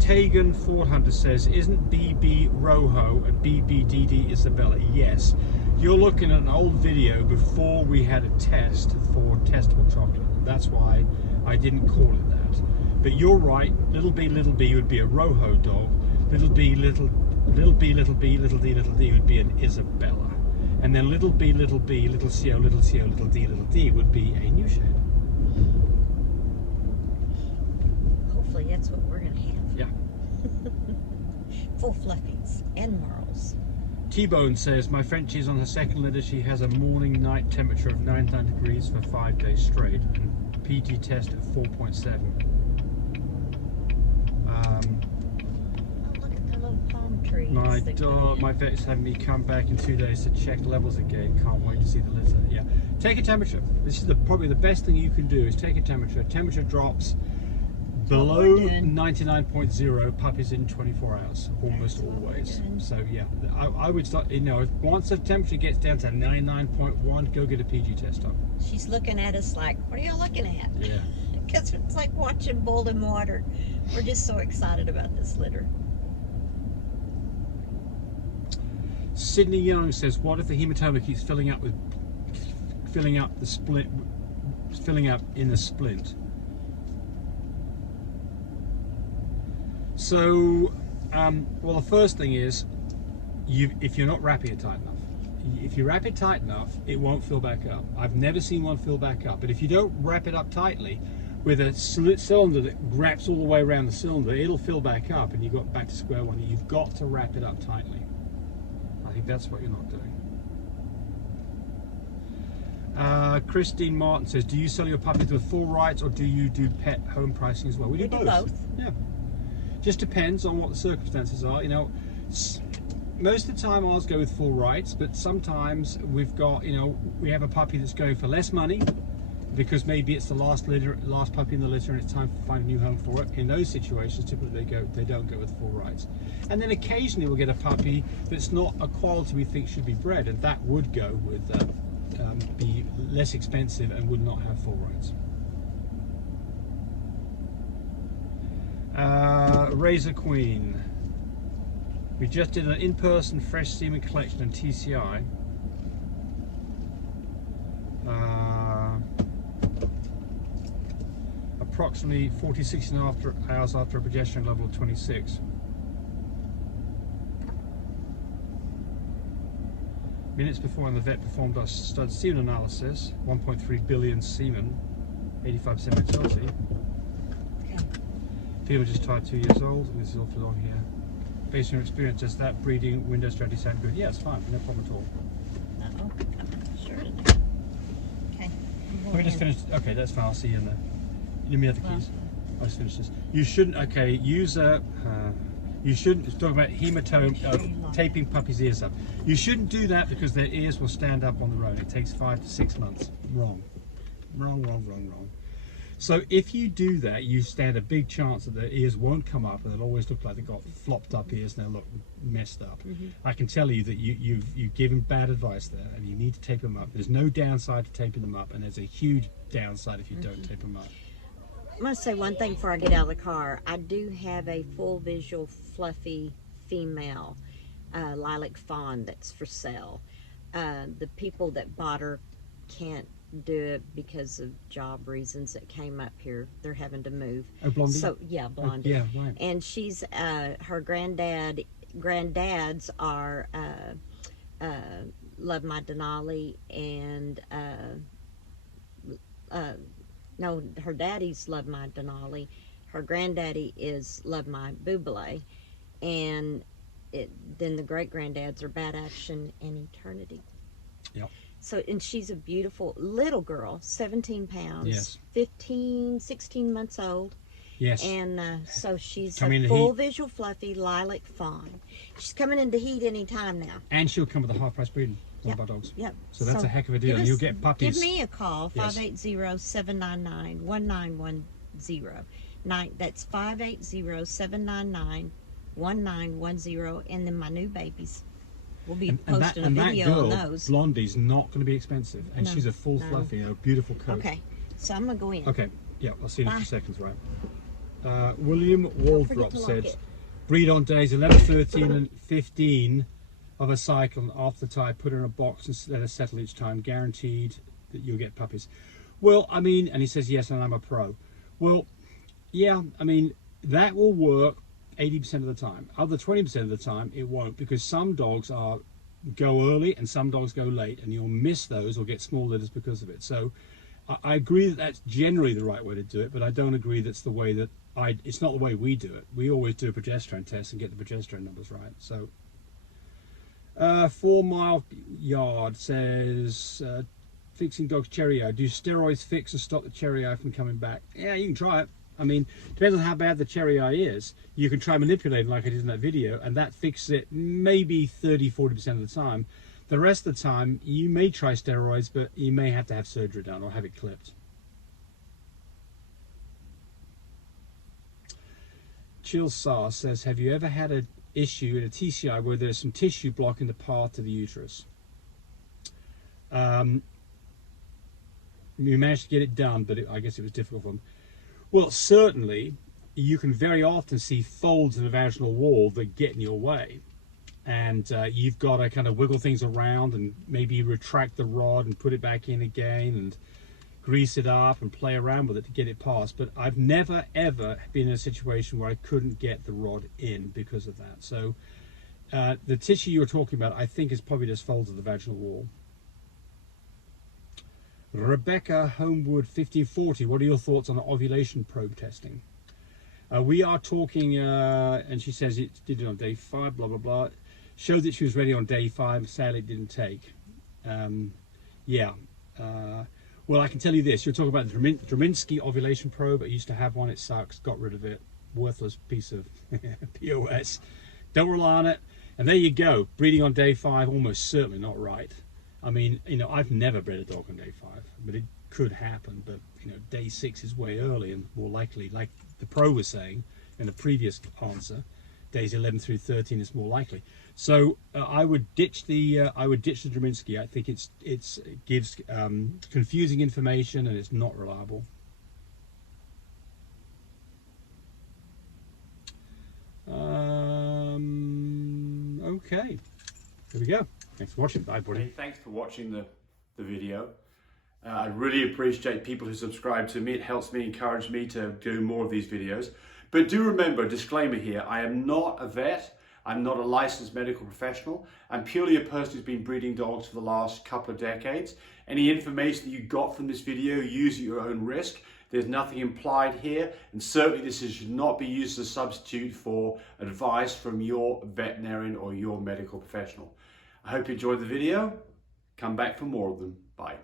Tegan Ford Hunter says, isn't BB Rojo and BBDD Isabella? Yes. You're looking at an old video before we had a test for testable chocolate. That's why I didn't call it that. But you're right, little b would be a Rojo dog. Little b, little b, little d would be an Isabella. And then little b, little co, little d would be a new shade. Hopefully that's what we're going to have. Yeah. Full fluffies and marls. T-Bone says, my Frenchie is on her second litter. She has a morning-night temperature of 99 degrees for 5 days straight. And PG test at 4.7. Oh, look at the little palm trees. My vet is having me come back in 2 days to check levels again. Can't wait to see the litter. Yeah, take a temperature. This is probably the best thing you can do is take a temperature. Temperature drops below 99.0, puppies in 24 hours, almost always. So yeah, I would start, once the temperature gets down to 99.1, go get a PG test done. She's looking at us like, what are y'all looking at? Yeah. Because it's like watching boiling water. We're just so excited about this litter. Sydney Young says, what if the hematoma keeps filling up in the splint? So, well, the first thing is, if you're not wrapping it tight enough. If you wrap it tight enough, it won't fill back up. I've never seen one fill back up. But if you don't wrap it up tightly, with a slit cylinder that wraps all the way around the cylinder, it'll fill back up and you got back to square one. You've got to wrap it up tightly. I think that's what you're not doing. Christine Martin says, do you sell your puppies with full rights or do you do pet home pricing as well? We do both. Yeah. Just depends on what the circumstances are. Most of the time ours go with full rights, but sometimes we've got, we have a puppy that's going for less money because maybe it's the last puppy in the litter and it's time to find a new home for it. In those situations, typically they don't go with full rights. And then occasionally we'll get a puppy that's not a quality we think should be bred, and that would go with be less expensive and would not have full rights. Razor Queen. We just did an in-person fresh semen collection and TCI. Approximately 40-60 hours after a progesterone level of 26. Minutes before, and the vet performed our stud semen analysis. 1.3 billion semen, 85% motility. Female just tied 2 years old, and this is also on here. Based on your experience, does that breeding window strategy sound good? Yeah, it's fine, no problem at all. Uh-oh, sure. Okay. Let me just finish. Okay, that's fine. I'll see you in there. Give me the keys. I'll just finish this. You shouldn't. Okay, use a. You shouldn't. It's talking about hematome, taping puppies' ears up. You shouldn't do that because their ears will stand up on their own. It takes 5 to 6 months. Wrong. Wrong. So if you do that, you stand a big chance that their ears won't come up, and they'll always look like they've got flopped up ears and they'll look messed up. I can tell you that you've given bad advice there, and you need to tape them up. There's no downside to taping them up, and there's a huge downside if you don't tape them up. I'm going to say one thing before I get out of the car. I do have a full visual fluffy female lilac fawn that's for sale. The people that bought her can't do it because of job reasons that came up here. They're having to move. Oh, Blondie? So yeah, Blondie. Yeah, right. And she's her granddads are Love My Denali and no, her daddy's Love My Denali. Her granddaddy is Love My Buble, and then the great granddads are Bad Action and Eternity. Yep. So, and she's a beautiful little girl, 17 pounds, yes. 16 months old. Yes. And so she's coming a full visual fluffy lilac fawn. She's coming into heat any time now. And she'll come with a half price breeding on our dogs. Yep. So that's a heck of a deal. And you'll get puppies. Give me a call, 580-799-1910. That's 580-799-1910. And then my new babies. We'll be posting a video on those. Blondie's not going to be expensive, and she's a full fluffy, a beautiful coat. Okay, so I'm gonna go in. Okay, yeah, I'll see you in a few seconds, right? William Don't forget Waldrop to lock said, it. breed on days 11, 13 and 15 of a cycle, and after the tie, put her in a box and let her settle each time, guaranteed that you'll get puppies. Well, I mean, and he says, yes, and I'm a pro. Well, yeah, I mean, that will work 80% of the time. Other 20% of the time, it won't, because some dogs go early and some dogs go late, and you'll miss those or get small litters because of it. So I agree that that's generally the right way to do it, but I don't agree that's the way that it's not the way we do it. We always do a progesterone test and get the progesterone numbers right. So 4 Mile Yard says, fixing dog's cherry eye. Do steroids fix or stop the cherry eye from coming back? Yeah, you can try it. I mean, depends on how bad the cherry eye is. You can try manipulating like I did in that video, and that fixes it maybe 30-40% of the time. The rest of the time, you may try steroids, but you may have to have surgery done or have it clipped. Chill Sar says, have you ever had an issue in a TCI where there's some tissue blocking the path to the uterus? You managed to get it done, but I guess it was difficult for them. Well, certainly, you can very often see folds in the vaginal wall that get in your way. And you've got to kind of wiggle things around and maybe retract the rod and put it back in again and grease it up and play around with it to get it past. But I've never, ever been in a situation where I couldn't get the rod in because of that. So the tissue you're talking about, I think, is probably just folds of the vaginal wall. Rebecca Homewood 1540, what are your thoughts on the ovulation probe testing? We are talking, and she says it did it on day 5, blah, blah, blah. Showed that she was ready on day 5, sadly it didn't take. Well, I can tell you this, you're talking about the Draminsky ovulation probe. I used to have one, it sucks, got rid of it. Worthless piece of POS. Don't rely on it. And there you go, breeding on day 5, almost certainly not right. I mean, you know, I've never bred a dog on day 5, but it could happen. But, you know, day 6 is way early and more likely, like the pro was saying in the previous answer, days 11 through 13 is more likely. So I would ditch the Draminsky. I think it gives confusing information and it's not reliable. Okay, here we go. Thanks for watching. Bye, buddy. Hey, thanks for watching the video. I really appreciate people who subscribe to me. It helps me, encourage me to do more of these videos. But do remember, disclaimer here, I am not a vet. I'm not a licensed medical professional. I'm purely a person who's been breeding dogs for the last couple of decades. Any information that you got from this video, use at your own risk. There's nothing implied here, and certainly this should not be used as a substitute for advice from your veterinarian or your medical professional. I hope you enjoyed the video. Come back for more of them. Bye.